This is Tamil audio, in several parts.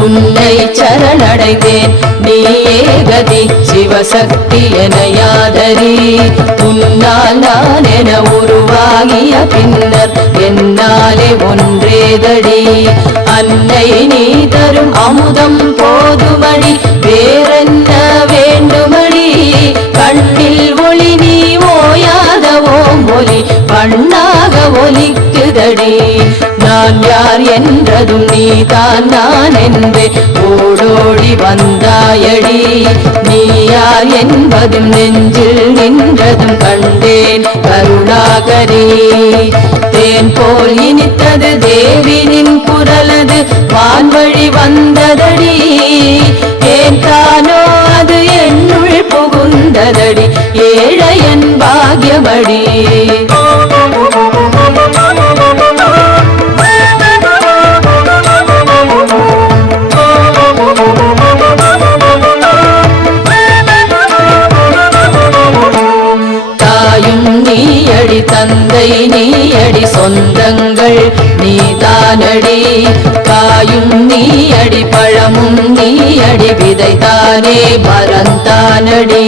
உன்னை சரணடைந்தேன் நீயே கதி சிவசக்தி எனையாதரி உன்னால் நான் என உருவாகிய பின்னர் என்னாலே ஒன்றேதடி அன்னை நீ தரும் அமுதம் போதுமடி வேறென்ன வேண்டுமடி கண்ணில் ஒளி நீ ஓயாத ஓம்பொலி பண்ணாக ஒலிக்குதடி நான் யார் என்றதும் நீதான் நான் என்று ஓடோடி வந்தாயடி நீ யார் என்பதும் நெஞ்சில் நின்றதும் கண்டேன் கருணாகரி தேன் போல் இனித்தது தேவினின் குரலது வான்வழி வந்ததடி ஏன் தானோ அது என்னுள் புகுந்ததடி ஏழையன் பாக்யமடி தந்தை நீயடி சொந்தங்கள் நீதானடி காயும் நீயடி பழமும் நீயடி விதைதானே மரந்தானடி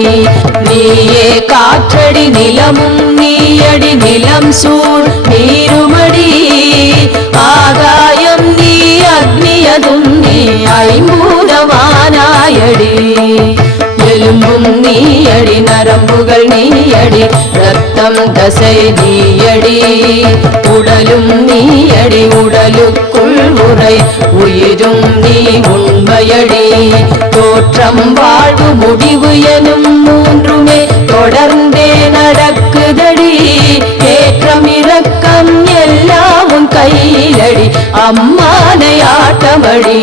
நீயே காற்றடி நிலமும் நீயடி நிலம் சூழ் நீருமடி ஆகாயம் நீ அக்னியதும் நீ ஐம்பூதமானாயடி எலும்பும் நீயடி நரம்புகள் நீயடி ரத்தம் தசை நீயடி உடலும் நீயடி உடலுக்குள் உரை உயிரும் நீ உண்மையடி தோற்றம் வாழ்வு முடிவு எனும் மூன்றுமே தொடர்ந்தே நடக்குதடி ஏற்றம் இரக்கம் எல்லாம் உன் கையிலடி அம்மானை ஆட்டமடி